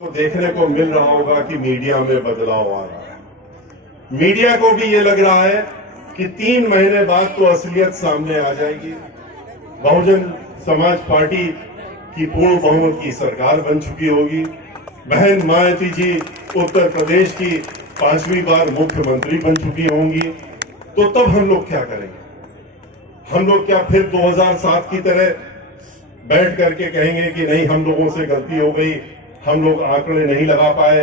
तो देखने को मिल रहा होगा कि मीडिया में बदलाव आ रहा है। मीडिया को भी ये लग रहा है कि 3 महीने बाद तो असलियत सामने आ जाएगी। बहुजन समाज पार्टी की पूर्ण बहुमत की सरकार बन चुकी होगी। बहन मायावती जी उत्तर प्रदेश की 5वीं बार मुख्यमंत्री बन चुकी होंगी। तो तब हम लोग क्या करेंगे? हम लोग क्या फिर 2007 की तरह बैठ करके कहेंगे कि नहीं, हम लोगों से गलती हो गई, हम लोग आंकड़े नहीं लगा पाए,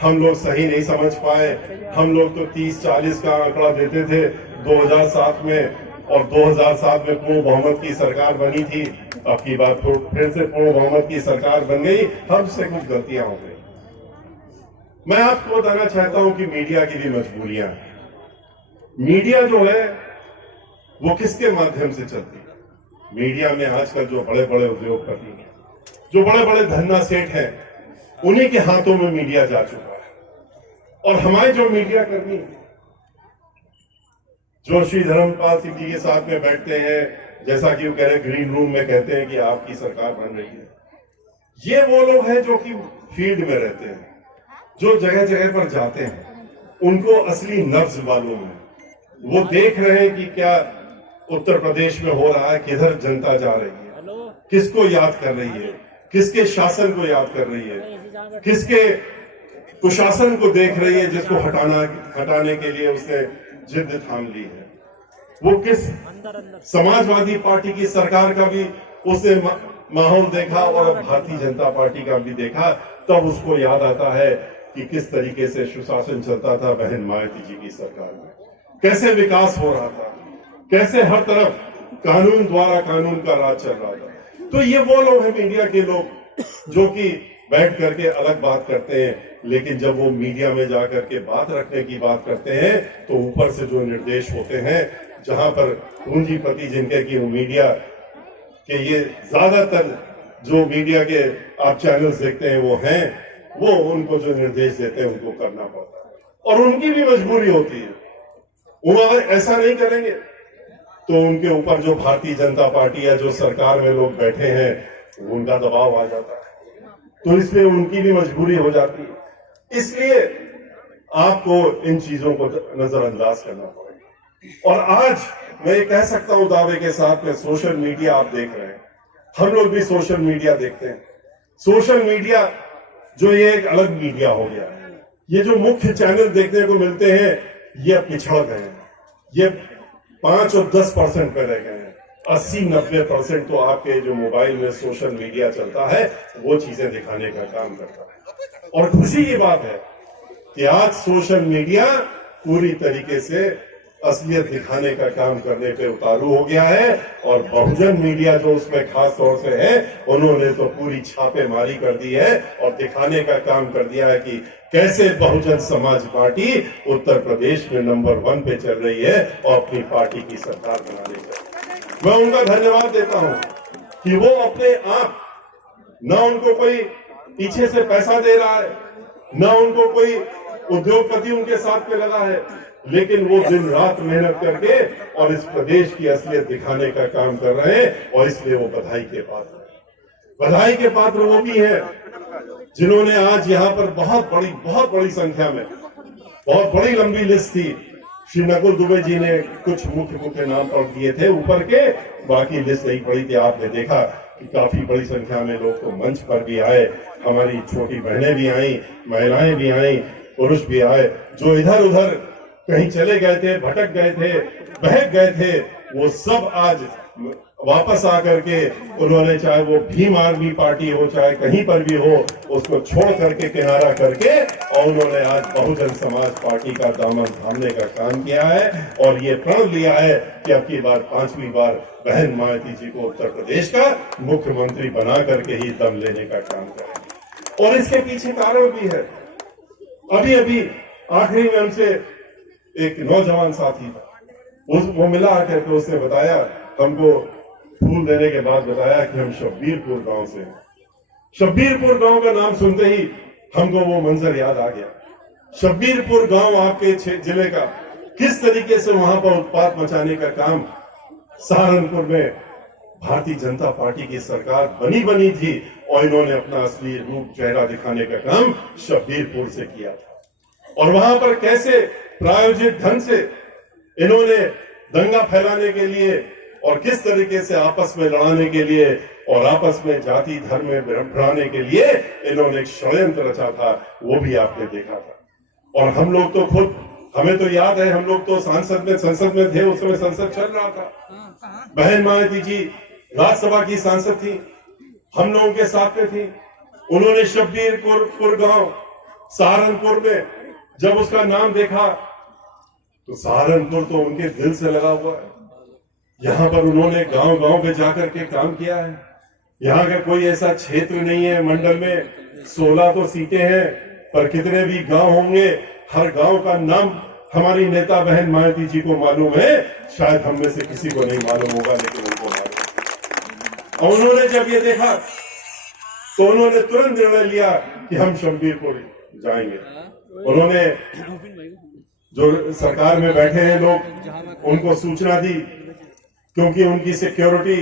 हम लोग सही नहीं समझ पाए, हम लोग तो 30-40 का आंकड़ा देते थे 2007 में, और 2007 में पूर्ण बहुमत की सरकार बनी थी। अब की बात फिर से पूर्ण बहुमत की सरकार बन गई, हमसे कुछ गलतियां हो गई। मैं आपको बताना चाहता हूं कि मीडिया की भी मजबूरियां हैं। मीडिया जो है वो किसके माध्यम से चलती है? मीडिया में आजकल जो बड़े बड़े उद्योगपति हैं, जो बड़े बड़े धन्ना सेठ हैं, उन्हीं के हाथों में मीडिया जा चुका है। और हमारे जो मीडिया कर्मी जो श्री धर्मपाल सिंह जी के साथ में बैठते हैं, जैसा कि वो कह रहे हैं, ग्रीन रूम में कहते हैं कि आपकी सरकार बन रही है, ये वो लोग हैं जो कि फील्ड में रहते हैं, जो जगह जगह पर जाते हैं, उनको असली नब्ज मालूम है। वो देख रहे हैं कि क्या उत्तर प्रदेश में हो रहा है, किधर जनता जा रही है, किसको याद कर रही है, किसके शासन को याद कर रही है, किसके कुशासन को देख रही है जिसको हटाने के लिए उसने जिद थाम ली है। वो किस समाजवादी पार्टी की सरकार का भी उसने माहौल देखा और अब भारतीय जनता पार्टी का भी देखा, तब उसको याद आता है कि किस तरीके से सुशासन चलता था बहन मायावती जी की सरकार में, कैसे विकास हो रहा था, कैसे हर तरफ कानून द्वारा कानून का राज चल रहा था। तो ये वो लोग हैं, मीडिया के लोग, जो कि बैठ करके अलग बात करते हैं, लेकिन जब वो मीडिया में जाकर के बात रखने की बात करते हैं तो ऊपर से जो निर्देश होते हैं, जहां पर पूंजीपति जिनके की मीडिया के ये ज्यादातर जो मीडिया के आप चैनल्स देखते हैं वो हैं, वो उनको जो निर्देश देते हैं उनको करना पड़ता है, और उनकी भी मजबूरी होती है। वो अगर ऐसा नहीं करेंगे तो उनके ऊपर जो भारतीय जनता पार्टी या जो सरकार में लोग बैठे हैं उनका दबाव आ जाता है, तो इसलिए उनकी भी मजबूरी हो जाती है। इसलिए आपको इन चीजों को नजरअंदाज करना पड़ेगा। और आज मैं ये कह सकता हूं दावे के साथ में, सोशल मीडिया आप देख रहे हैं, हम लोग भी सोशल मीडिया देखते हैं। सोशल मीडिया जो ये एक अलग मीडिया हो गया, ये जो मुख्य चैनल देखने को मिलते हैं ये पिछड़ गए हैं, ये 5 और 10% पे रह गए हैं। 80-90% तो आपके जो मोबाइल में सोशल मीडिया चलता है वो चीजें दिखाने का काम करता है। और खुशी की बात है कि आज सोशल मीडिया पूरी तरीके से असलियत दिखाने का काम करने पे उतारू हो गया है, और बहुजन मीडिया जो उसमें खास तौर से है, उन्होंने तो पूरी छापेमारी कर दी है और दिखाने का काम कर दिया है कि कैसे बहुजन समाज पार्टी उत्तर प्रदेश में नंबर 1 पे चल रही है और अपनी पार्टी की सरकार बनाने का। मैं उनका धन्यवाद देता हूं कि वो अपने आप, न उनको कोई पीछे से पैसा दे रहा है, न उनको कोई उद्योगपति उनके साथ में लगा है, लेकिन वो दिन रात मेहनत करके और इस प्रदेश की असलियत दिखाने का काम कर रहे हैं, और इसलिए वो बधाई के पात्र हैं। बधाई के पात्र वो भी हैं जिन्होंने आज यहाँ पर बहुत बड़ी संख्या में, बहुत बड़ी लंबी लिस्ट थी। श्री नकुल दुबे जी ने कुछ मुख्य नाम पढ़ दिए थे ऊपर के, बाकी लिस्ट नहीं पड़ी थी। आपने देखा कि काफी बड़ी संख्या में लोग तो मंच पर भी आए, हमारी छोटी बहनें भी आई, महिलाएं भी आई, पुरुष भी आए, जो इधर उधर कहीं चले गए थे, भटक गए थे, बहक गए थे, वो सब आज वापस आकर के उन्होंने, चाहे वो भीम आर्मी पार्टी हो, चाहे कहीं पर भी हो, उसको छोड़ करके किनारा करके, और उन्होंने आज बहुजन समाज पार्टी का दामन थामने का काम किया है, और ये प्रण लिया है कि अब की बार 5वीं बार बहन मायावती जी को उत्तर प्रदेश का मुख्यमंत्री बना करके ही दम लेने का काम करेंगे। और इसके पीछे कारण भी है। अभी आखिरी में हमसे एक नौजवान साथी था, वो मिला आकर के उसने बताया, हमको फूल देने के बाद बताया कि हम शब्बीरपुर गांव से हैं। शब्बीरपुर गांव का नाम सुनते ही हमको वो मंजर याद आ गया। शब्बीरपुर गांव आपके जिले का, किस तरीके से वहां पर उत्पात मचाने का काम सहारनपुर में भारतीय जनता पार्टी की सरकार बनी थी और इन्होंने अपना असली रूप चेहरा दिखाने का काम शब्बीरपुर से किया था। और वहां पर कैसे प्रायोजित ढंग से इन्होंने दंगा फैलाने के लिए और किस तरीके से आपस में लड़ाने के लिए और आपस में जाति धर्म में बढ़ाने के लिए इन्होंने एक षड्यंत्र रचा था, वो भी आपने देखा था। और हम लोग तो खुद, हमें तो याद है, हम लोग तो संसद में थे, उस समय संसद चल रहा था। बहन मायावती जी राज्यसभा की सांसद थी, हम लोगों के साथ में थी। उन्होंने शब्बीरपुर गांव सहारनपुर में जब उसका नाम देखा तो सहारनपुर तो उनके दिल से लगा हुआ है। यहां पर उन्होंने गांव गांव पे जाकर के काम किया है। यहाँ का कोई ऐसा क्षेत्र नहीं है, मंडल में 16 तो सीटें हैं, पर कितने भी गांव होंगे, हर गांव का नाम हमारी नेता बहन मायावती जी को मालूम है। शायद हम में से किसी को नहीं मालूम होगा, लेकिन उनको मालूम। और उन्होंने जब ये देखा तो उन्होंने तुरंत निर्णय लिया कि हम शब्बीरपुर जाएंगे। उन्होंने जो सरकार में बैठे हैं लोग, उनको सूचना दी, क्योंकि उनकी सिक्योरिटी,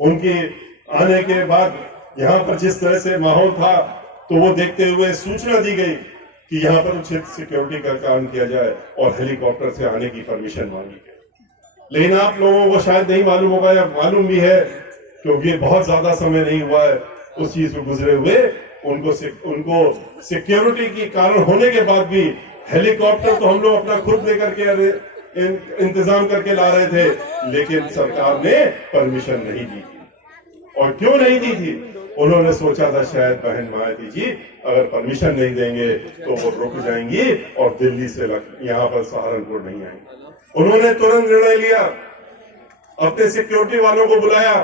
उनकी आने के बाद यहाँ पर जिस तरह से माहौल था, तो वो देखते हुए सूचना दी गई कि यहाँ पर उचित सिक्योरिटी का काम किया जाए और हेलीकॉप्टर से आने की परमिशन मांगी गई। लेकिन आप लोगों को शायद नहीं मालूम होगा, या मालूम भी है, क्योंकि बहुत ज्यादा समय नहीं हुआ है उस चीज को गुजरे हुए। उनको सिक्योरिटी के कारण होने के बाद भी हेलीकॉप्टर तो हम लोग अपना खुद लेकर के इंतजाम करके ला रहे थे, लेकिन सरकार ने परमिशन नहीं दी थी। और क्यों नहीं दी थी? उन्होंने सोचा था शायद बहन मायावती जी अगर परमिशन नहीं देंगे तो वो रुक जाएंगी और दिल्ली से यहाँ पर सहारनपुर नहीं आएंगे। उन्होंने तुरंत निर्णय लिया, अपने सिक्योरिटी वालों को बुलाया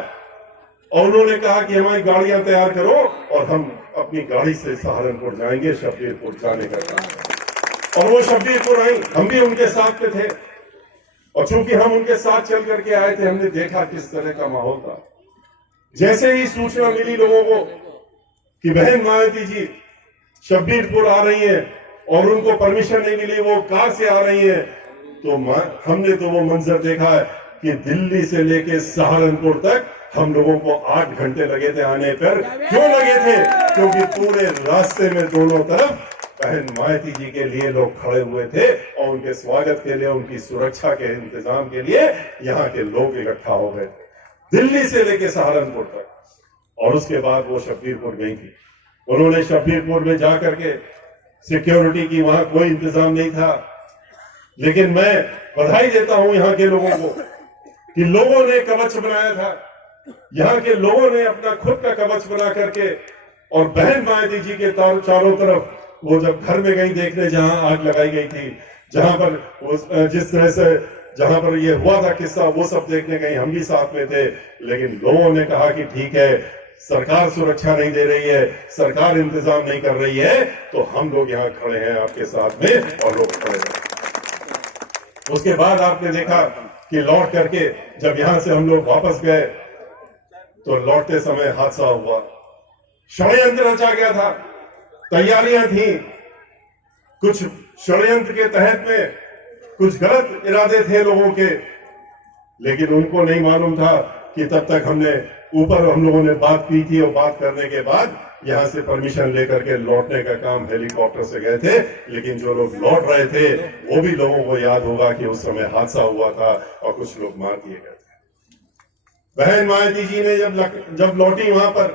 और उन्होंने कहा कि हमारी गाड़ियां तैयार करो और हम अपनी गाड़ी से सहारनपुर जाएंगे, शब्बीरपुर जाने का काम। और वो शब्बीरपुर आई, हम भी उनके साथ में थे। और चूंकि हम उनके साथ चल करके आए थे, हमने देखा किस तरह का माहौल था। जैसे ही सूचना मिली लोगों को कि बहन मायावती जी शब्बीरपुर आ रही है और उनको परमिशन नहीं मिली, वो कार से आ रही है, तो हमने तो वो मंजर देखा है कि दिल्ली से लेके सहारनपुर तक हम लोगों को 8 घंटे लगे थे आने पर। क्यों लगे थे? क्योंकि पूरे रास्ते में दोनों तरफ बहन मायावती जी के लिए लोग खड़े हुए थे और उनके स्वागत के लिए, उनकी सुरक्षा के इंतजाम के लिए यहाँ के लोग इकट्ठा हो गए थे, दिल्ली से लेके सहारनपुर तक। और उसके बाद वो शब्बीरपुर गई थी। उन्होंने शब्बीरपुर में जाकर के सिक्योरिटी की, वहां कोई इंतजाम नहीं था, लेकिन मैं बधाई देता हूं यहाँ के लोगों को कि लोगों ने कवच बनाया था। यहाँ के लोगों ने अपना खुद का कवच बना करके, और बहन मायावती जी के चारों तरफ वो जब घर में गई देखने, जहां आग लगाई गई थी, जहां पर जिस तरह से जहां पर ये हुआ था किस्सा, वो सब देखने गई, हम भी साथ में थे। लेकिन लोगों ने कहा कि ठीक है, सरकार सुरक्षा नहीं दे रही है, सरकार इंतजाम नहीं कर रही है, तो हम लोग यहाँ खड़े हैं आपके साथ में, और लोग खड़े हैं। उसके बाद आपने देखा कि लौट करके जब यहां से हम लोग वापस गए तो लौटते समय हादसा हुआ। षड्यंत्र रचा गया था, तैयारियां थी, कुछ षड्यंत्र के तहत में कुछ गलत इरादे थे लोगों के, लेकिन उनको नहीं मालूम था कि तब तक हम लोगों ने बात की थी, और बात करने के बाद यहां से परमिशन लेकर के लौटने का काम हेलीकॉप्टर से गए थे। लेकिन जो लोग लौट रहे थे, वो भी लोगों को याद होगा कि उस समय हादसा हुआ था और कुछ लोग मार दिए गए थे। बहन मायावती जी ने जब लौटी वहां पर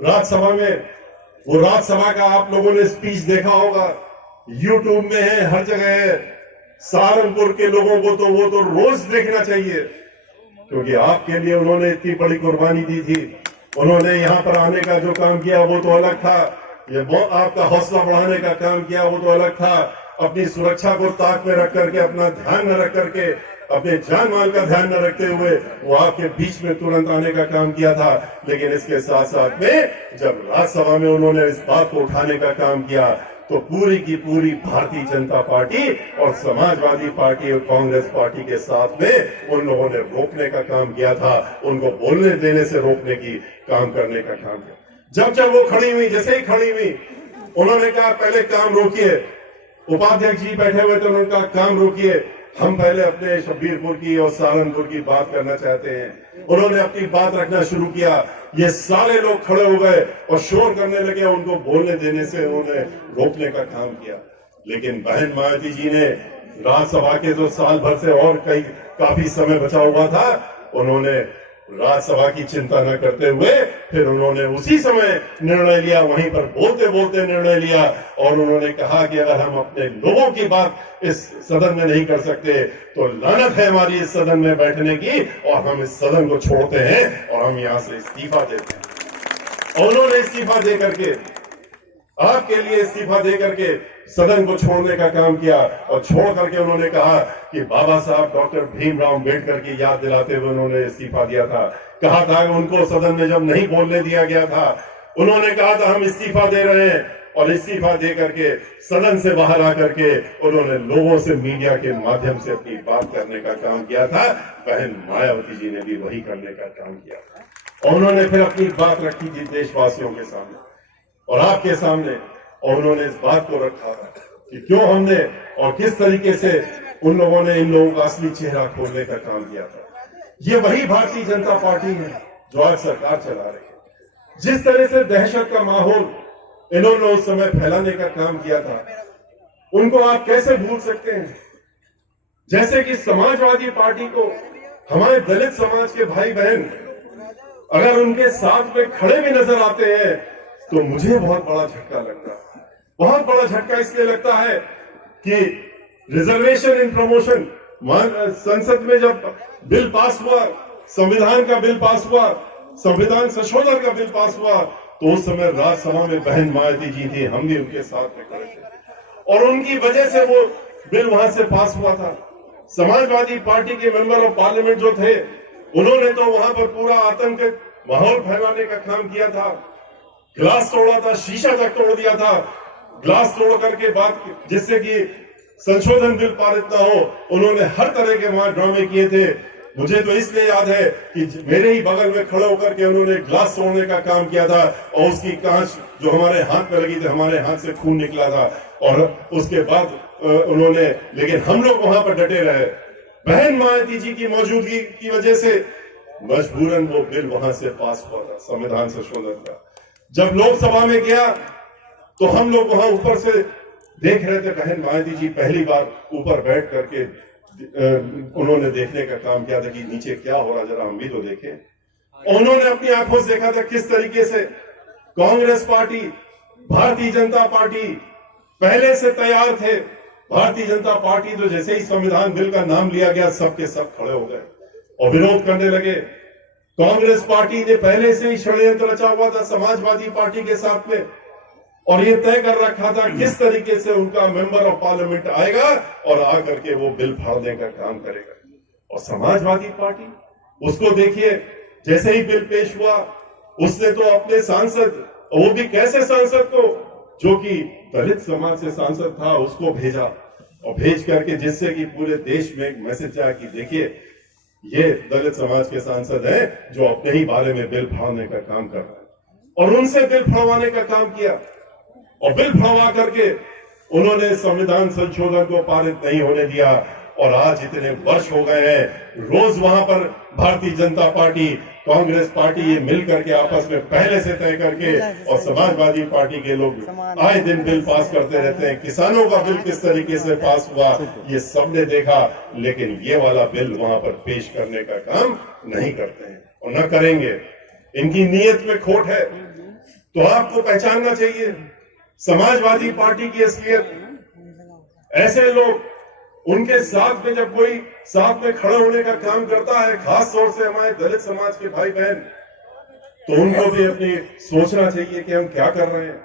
राज्यसभा में, वो राज्यसभा का आप लोगों ने स्पीच देखा होगा, यूट्यूब में है, हर जगह है। सहारनपुर के लोगों को तो वो तो रोज देखना चाहिए, क्योंकि आपके लिए उन्होंने इतनी बड़ी कुर्बानी दी थी। उन्होंने यहाँ पर आने का जो काम किया वो तो अलग था, ये आपका हौसला बढ़ाने का काम किया वो तो अलग था। अपनी सुरक्षा को ताक में रख करके, अपना ध्यान न रख करके, अपने जान माल का ध्यान न रखते हुए वो आपके बीच में तुरंत आने का काम किया था। लेकिन इसके साथ साथ में जब राज्यसभा में उन्होंने इस बात को उठाने का काम किया, तो पूरी की पूरी भारतीय जनता पार्टी और समाजवादी पार्टी और कांग्रेस पार्टी के साथ में उन लोगों ने रोकने का काम किया था, उनको बोलने देने से रोकने की काम करने का काम किया। जब वो खड़ी हुई, जैसे ही खड़ी हुई, उन्होंने कहा पहले काम रोकिए। उपाध्यक्ष जी बैठे हुए थे, उन्होंने कहा काम रोकिए। हम पहले अपने शब्बीरपुर की और सहारनपुर की बात करना चाहते हैं। उन्होंने अपनी बात रखना शुरू किया, ये सारे लोग खड़े हो गए और शोर करने लगे, उनको बोलने देने से उन्होंने रोकने का काम किया। लेकिन बहन मायावती जी ने राज्यसभा के जो साल भर से और काफी समय बचा हुआ था, उन्होंने राज्यसभा की चिंता न करते हुए फिर उन्होंने उसी समय निर्णय लिया, वहीं पर बोलते बोलते निर्णय लिया और उन्होंने कहा कि अगर हम अपने लोगों की बात इस सदन में नहीं कर सकते तो लानत है हमारी इस सदन में बैठने की, और हम इस सदन को छोड़ते हैं और हम यहां से इस्तीफा देते हैं। और उन्होंने इस्तीफा दे करके, आपके लिए इस्तीफा दे करके सदन को छोड़ने का काम किया, और छोड़ करके उन्होंने कहा कि बाबा साहब डॉक्टर भीमराव अम्बेडकर की याद दिलाते हुए उन्होंने इस्तीफा दिया था। कहा था उनको सदन में जब नहीं बोलने दिया गया था, उन्होंने कहा था हम इस्तीफा दे रहे हैं, और इस्तीफा दे करके सदन से बाहर आकर के उन्होंने लोगों से मीडिया के माध्यम से अपनी बात करने का काम किया था। बहन मायावती जी ने भी वही करने का काम किया था, और उन्होंने फिर अपनी बात रखी थी देशवासियों के सामने और आपके सामने, और उन्होंने इस बात को रखा कि क्यों हमने और किस तरीके से उन लोगों ने इन लोगों का असली चेहरा खोलने का काम किया था। ये वही भारतीय जनता पार्टी है जो आज सरकार चला रही है। जिस तरह से दहशत का माहौल इन्होंने उस समय फैलाने का काम किया था, उनको आप कैसे भूल सकते हैं। जैसे कि समाजवादी पार्टी को हमारे दलित समाज के भाई बहन अगर उनके साथ में खड़े भी नजर आते हैं तो मुझे बहुत बड़ा झटका लगता है। बहुत बड़ा झटका इसलिए लगता है कि रिजर्वेशन इन प्रमोशन, संसद में जब बिल पास हुआ, संविधान का बिल पास हुआ, संविधान संशोधन का बिल पास हुआ, तो उस समय राज्यसभा में बहन मायावती जी थी, हम भी उनके साथ में खड़े थे और उनकी वजह से वो बिल वहां से पास हुआ था। समाजवादी पार्टी के मेंबर ऑफ पार्लियामेंट जो थे, उन्होंने तो वहां पर पूरा आतंक माहौल फैलाने का काम किया था, ग्लास तोड़ा था, शीशा तक तोड़ दिया था, ग्लास तोड़ करके बात, जिससे कि संशोधन बिल पारित ना हो। उन्होंने हर तरह के वहां ड्रामे किए थे। मुझे तो इसलिए याद है कि मेरे ही बगल में खड़े होकर के उन्होंने ग्लास तोड़ने का काम किया था, और उसकी कांच जो हमारे हाथ में लगी थी, हमारे हाथ से खून निकला था, और उसके बाद उन्होंने, लेकिन हम लोग वहां पर डटे रहे। बहन मायावती जी की मौजूदगी की वजह से मजबूरन वो बिल वहां से पास हुआ था, संविधान संशोधन का। जब लोकसभा में गया तो हम लोग वहां ऊपर से देख रहे थे, बहन मायावती जी पहली बार ऊपर बैठ करके उन्होंने देखने का काम किया था कि नीचे क्या हो रहा, जरा हम भी तो देखें। उन्होंने अपनी आंखों से देखा था किस तरीके से कांग्रेस पार्टी, भारतीय जनता पार्टी पहले से तैयार थे। भारतीय जनता पार्टी तो जैसे ही संविधान बिल का नाम लिया गया, सबके सब खड़े हो गए और विरोध करने लगे। कांग्रेस पार्टी ने पहले से ही षड्यंत्र रचा हुआ था समाजवादी पार्टी के साथ में, और ये तय कर रखा था किस तरीके से उनका मेंबर ऑफ पार्लियामेंट आएगा और आकर के वो बिल फाड़ने का काम करेगा। और समाजवादी पार्टी, उसको देखिए, जैसे ही बिल पेश हुआ, उसने तो अपने सांसद, वो भी कैसे सांसद को, जो कि दलित समाज से सांसद था, उसको भेजा, और भेज करके जिससे कि पूरे देश में एक मैसेज आया कि देखिए ये दलित समाज के सांसद हैं जो अपने ही बारे में बिल फाड़ने का काम कर रहे हैं, और उनसे बिल फाड़वाने का काम किया। और बिल फाड़वा करके उन्होंने संविधान संशोधन को पारित नहीं होने दिया, और आज इतने वर्ष हो गए हैं, रोज वहां पर भारतीय जनता पार्टी, कांग्रेस पार्टी ये मिल करके आपस में पहले से तय करके, और समाजवादी पार्टी के लोग आए दिन बिल पास करते रहते हैं। किसानों का बिल किस तरीके से पास हुआ ये सबने देखा, लेकिन ये वाला बिल वहां पर पेश करने का काम नहीं करते हैं और न करेंगे। इनकी नीयत में खोट है, तो आपको पहचानना चाहिए समाजवादी पार्टी की असलियत। ऐसे लोग, उनके साथ में जब कोई साथ में खड़े होने का काम करता है, खास तौर से हमारे दलित समाज के भाई बहन, तो उनको भी अपनी सोचना चाहिए कि हम क्या कर रहे हैं,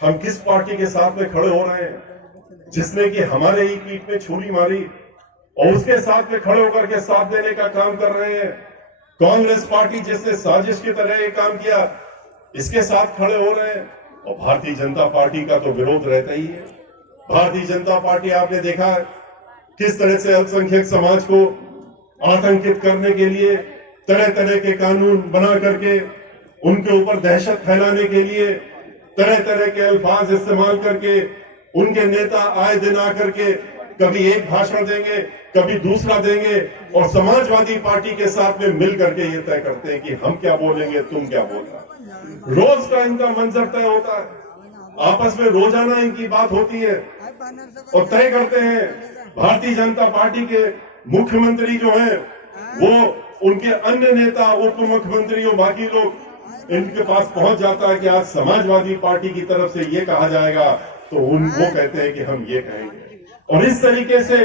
हम किस पार्टी के साथ में खड़े हो रहे हैं, जिसने कि हमारे ही पीठ में छुरी मारी, और उसके साथ में खड़े होकर के साथ देने का काम कर रहे हैं। कांग्रेस पार्टी जिसने साजिश की तरह ये काम किया, इसके साथ खड़े हो रहे हैं, और भारतीय जनता पार्टी का तो विरोध रहता ही है। भारतीय जनता पार्टी, आपने देखा किस तरह से अल्पसंख्यक समाज को आतंकित करने के लिए तरह तरह के कानून बना करके, उनके ऊपर दहशत फैलाने के लिए तरह तरह के अल्फाज इस्तेमाल करके, उनके नेता आए दिन आकर के कभी एक भाषण देंगे, कभी दूसरा देंगे, और समाजवादी पार्टी के साथ में मिल करके ये तय करते हैं कि हम क्या बोलेंगे, तुम क्या बोलना। रोज का इनका मंजर तय होता है, आपस में रोजाना इनकी बात होती है और तय करते हैं। भारतीय जनता पार्टी के मुख्यमंत्री जो हैं, वो उनके अन्य नेता, उप मुख्यमंत्री और बाकी लोग इनके पास पहुंच जाता है कि आज समाजवादी पार्टी की तरफ से ये कहा जाएगा, तो वो कहते हैं कि हम ये कहेंगे। और इस तरीके से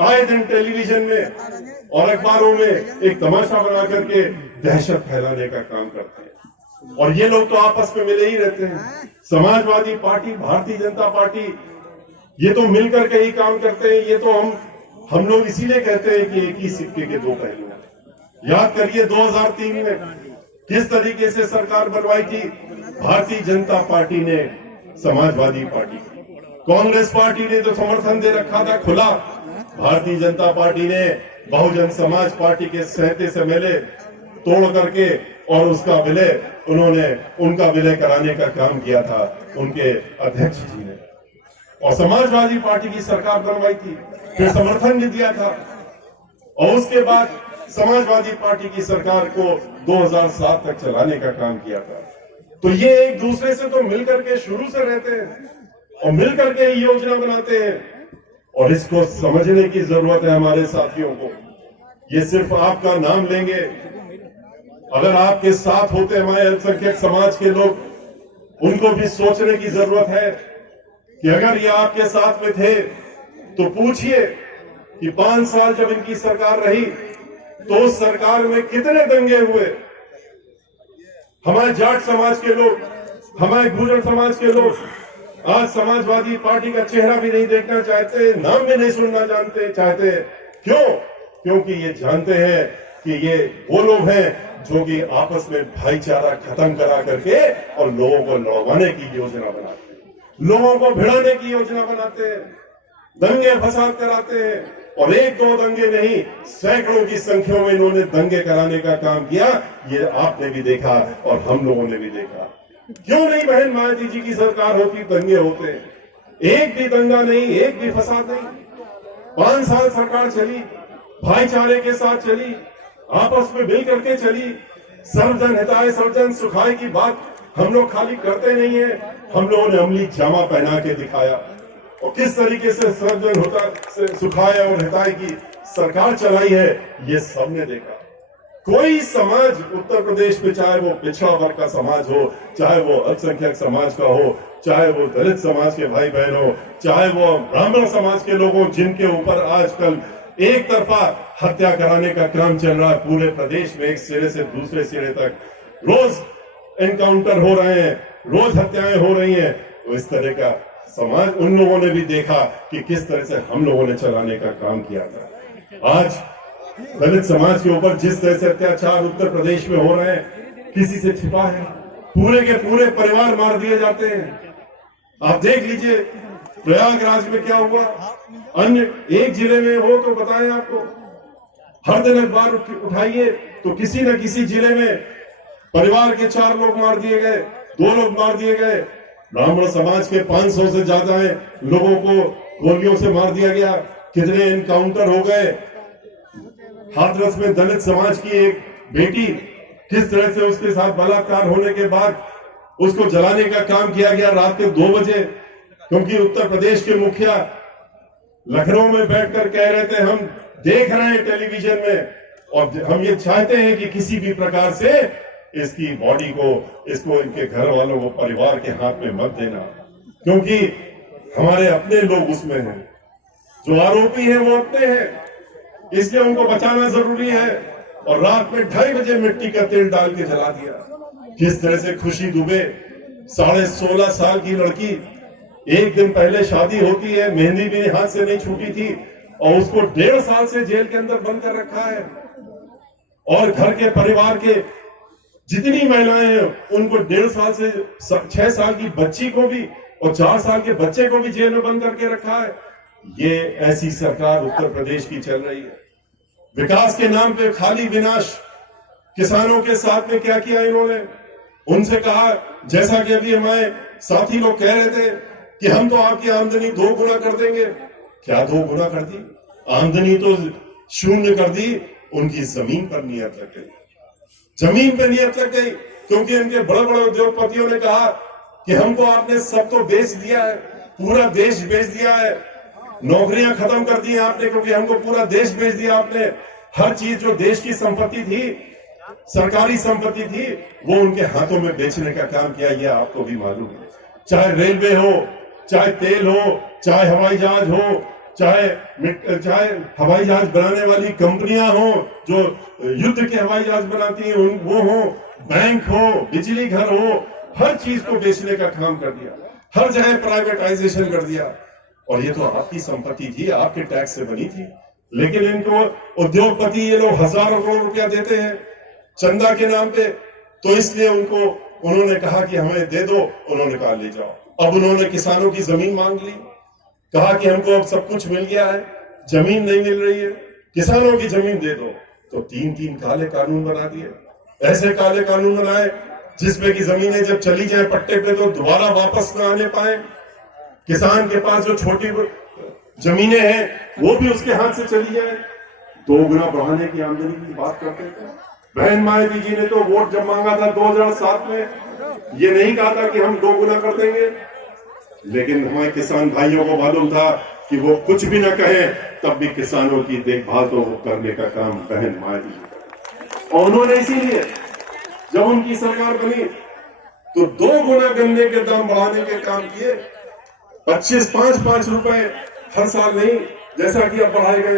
आए दिन टेलीविजन में और अखबारों में एक तमाशा बना करके दहशत फैलाने का काम करते हैं। और ये लोग तो आपस में मिले ही रहते हैं। समाजवादी पार्टी, भारतीय जनता पार्टी, ये तो मिलकर के ही काम करते हैं। ये तो हम लोग इसीलिए कहते हैं कि एक ही सिक्के के दो पहलू हैं। याद करिए 2003 में किस तरीके से सरकार बनवाई थी भारतीय जनता पार्टी ने समाजवादी पार्टी, कांग्रेस पार्टी ने तो समर्थन दे रखा था खुला, भारतीय जनता पार्टी ने बहुजन समाज पार्टी के सहते से मेले तोड़ करके और उसका विलय, उनका विलय कराने का काम किया था उनके अध्यक्ष जी ने। और समाजवादी पार्टी की सरकार बनवाई थी, फिर समर्थन भी दिया था, और उसके बाद समाजवादी पार्टी की सरकार को 2007 तक चलाने का काम किया था। तो ये एक दूसरे से तो मिलकर के शुरू से रहते हैं और मिलकर के योजना बनाते हैं। और इसको समझने की जरूरत है हमारे साथियों को। ये सिर्फ आपका नाम लेंगे, अगर आपके साथ होते हमारे अल्पसंख्यक समाज के लोग, उनको भी सोचने की जरूरत है कि अगर ये आपके साथ में थे तो पूछिए कि 5 साल जब इनकी सरकार रही तो उस सरकार में कितने दंगे हुए। हमारे जाट समाज के लोग, हमारे गुर्जर समाज के लोग आज समाजवादी पार्टी का चेहरा भी नहीं देखना चाहते, नाम भी नहीं सुनना जानते चाहते। क्यों? क्योंकि ये जानते हैं कि ये वो लोग हैं जो कि आपस में भाईचारा खत्म करा करके और लोगों को लड़वाने की योजना बनाते हैं, लोगों को भिड़ाने की योजना बनाते हैं, दंगे फसाद कराते हैं। और एक दो दंगे नहीं, सैकड़ों की संख्या में इन्होंने दंगे कराने का काम किया। ये आपने भी देखा और हम लोगों ने भी देखा। क्यों नहीं बहन मायावती जी की सरकार होती दंगे होते? एक भी दंगा नहीं, एक भी फसाद नहीं। 5 साल सरकार चली, भाईचारे के साथ चली, आपस में मिल करके चली। सर्वजन हिताय सर्वजन सुखाय की बात हम लोग खाली करते नहीं है, हम लोगों ने अमली जामा पहना के दिखाया। और किस तरीके से सर्वजन होता सुखाय और हिताय की सरकार चलाई है, ये सबने देखा। कोई समाज उत्तर प्रदेश में, चाहे वो पिछड़ा वर्ग का समाज हो, चाहे वो अल्पसंख्यक समाज का हो, चाहे वो दलित समाज के भाई बहन हो, चाहे वो ब्राह्मण समाज के लोग हो, जिनके ऊपर आजकल एक तरफा हत्या कराने का काम चल रहा है पूरे प्रदेश में, एक सिरे से दूसरे सिरे तक रोज एनकाउंटर हो रहे हैं, रोज हत्याएं हो रही हैं। तो इस तरह का समाज उन लोगों ने भी देखा कि किस तरह से हम लोगों ने चलाने का काम किया था। आज दलित समाज के ऊपर जिस तरह से अत्याचार उत्तर प्रदेश में हो रहे हैं, किसी से छिपा है? पूरे के पूरे परिवार मार दिए जाते हैं। आप देख लीजिए प्रयागराज में क्या हुआ, अन्य एक जिले में हो तो बताएं आपको। हर दिन अखबार उठाइए तो किसी न किसी जिले में परिवार के 4 लोग मार दिए गए, 2 लोग मार दिए गए। ब्राह्मण समाज के 500 से ज्यादा लोगों को गोलियों से मार दिया गया। कितने एनकाउंटर हो गए। हाथरस में दलित समाज की एक बेटी, किस तरह से उसके साथ बलात्कार होने के बाद उसको जलाने का काम किया गया रात के 2 बजे, क्योंकि उत्तर प्रदेश के मुखिया लखनऊ में बैठकर कह रहे थे हम देख रहे हैं टेलीविजन में और हम ये चाहते हैं कि किसी भी प्रकार से इसकी बॉडी को, इसको इनके घर वालों को, परिवार के हाथ में मत देना, क्योंकि हमारे अपने लोग उसमें हैं, जो आरोपी हैं वो अपने हैं, इसलिए उनको बचाना जरूरी है। और रात में 2:30 बजे मिट्टी का तेल डाल के जला दिया। किस तरह से खुशी दुबे, 16.5 साल की लड़की, एक दिन पहले शादी होती है, मेहंदी भी हाथ से नहीं छूटी थी और उसको 1.5 साल से जेल के अंदर बंद कर रखा है। और घर के परिवार के जितनी महिलाएं हैं उनको 1.5 साल से 6 साल की बच्ची को भी और 4 साल के बच्चे को भी जेल में बंद करके रखा है। ये ऐसी सरकार उत्तर प्रदेश की चल रही है। विकास के नाम पे खाली विनाश। किसानों के साथ में क्या किया इन्होंने? उनसे कहा, जैसा कि अभी हमारे साथी लोग कह रहे थे कि हम तो आपकी आमदनी 2 गुना कर देंगे। क्या 2 गुना कर दी? आमदनी तो शून्य कर दी, उनकी जमीन पर नियत लग गई, जमीन पे नियत लग गई, क्योंकि इनके बड़े बड़े उद्योगपतियों ने कहा कि हमको आपने सब तो बेच दिया है, पूरा देश बेच दिया है, नौकरियां खत्म कर दी आपने, क्योंकि हमको पूरा देश बेच दिया आपने। हर चीज जो देश की संपत्ति थी, सरकारी संपत्ति थी, वो उनके हाथों में बेचने का काम किया, ये आपको भी मालूम है। चाहे रेलवे हो, चाहे तेल हो, चाहे हवाई जहाज हो, चाहे हवाई जहाज बनाने वाली कंपनियां हो जो युद्ध के हवाई जहाज बनाती हैं, वो हो, बैंक हो, बिजली घर हो, हर चीज को बेचने का काम कर दिया, हर जगह प्राइवेटाइजेशन कर दिया। और ये तो आपकी संपत्ति थी, आपके टैक्स से बनी थी, लेकिन इनको उद्योगपति ये लोग हजारों करोड़ रुपया देते हैं चंदा के नाम पे, तो इसलिए उन्होंने कहा कि हमें दे दो, उन्होंने कहा ले जाओ। अब उन्होंने किसानों की जमीन मांग ली, कहा कि हमको अब सब कुछ मिल गया है, जमीन नहीं मिल रही है, किसानों की जमीन दे दो। तो तीन काले कानून बना दिए, ऐसे काले कानून बनाए जिसमें कि जमीनें जब चली जाए पट्टे पे तो दोबारा वापस न आने पाए। किसान के पास जो छोटी जमीनें हैं वो भी उसके हाथ से चली जाए। 2 गुना बढ़ाने की आमदनी की बात करते थे। बहन मायावती जी ने तो वोट जब मांगा था 2007 में, ये नहीं कहा था कि हम 2 गुना कर देंगे, लेकिन हमारे किसान भाइयों को मालूम था कि वो कुछ भी न कहें, तब भी किसानों की देखभाल तो करने का काम बहन मायावती जी करें। और उन्होंने इसीलिए जब उनकी सरकार बनी तो 2 गुना गन्ने के दाम बढ़ाने के काम किए, 5-5 रुपए हर साल नहीं, जैसा कि अब बढ़ाए गए